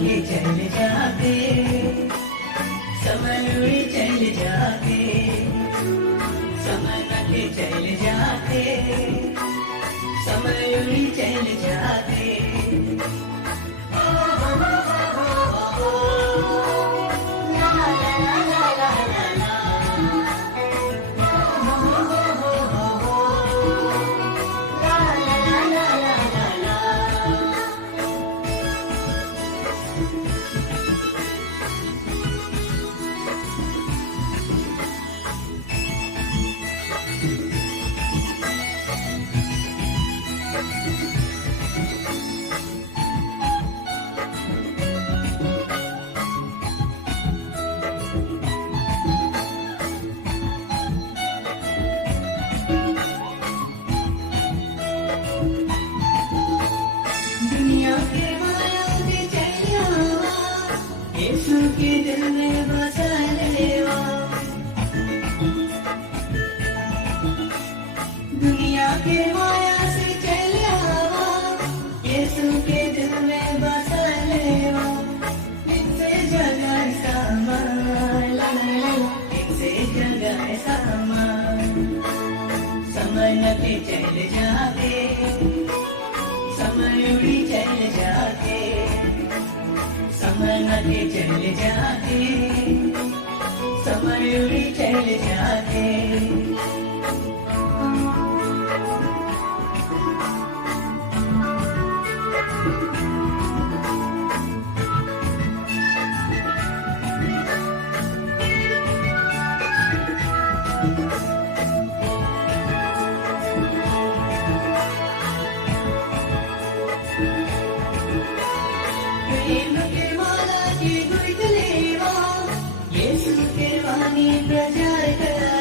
के चल जाते, समय उड़ी चल जाते, समय के चल जाते, समय उड़ी चल जाते। ला ला ला ला ला ला ला। ला ला ला ला ला ला ला। दुनिया के माया के चलियावा, यीशु के दिल में बसा लेवा। दुनिया के माया से चलियावा, यीशु के दिल में बसा लेवा। इनसे जगह सामान, इनसे जगह सामान। समय न के चल जाते, समय उड़ी चल जाते, समय नदी चल जाते, समय उड़ी चल जाते। प्रेम के माला के गुट लेवा, यीशु के वाणी प्रचार करा।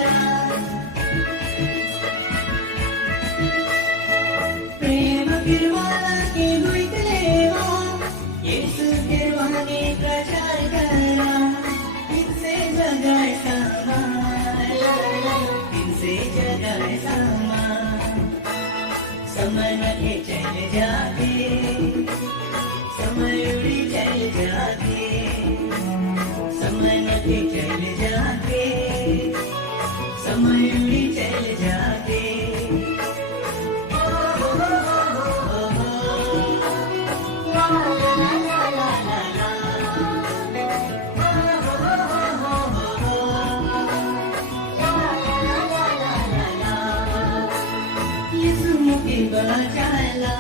प्रेम के माला के गुट लेवा, यीशु के वाणी प्रचार करा। इनसे जगह सामान, इनसे जगह सामान। समय के चल जाते, समय उड़ी चल जाते, समय नदी चल जाते, समय उड़ी चल जाते। ला ला ला ला ला ला ला। ला ला ला ला ला ला। यीशु मुझे बचाला।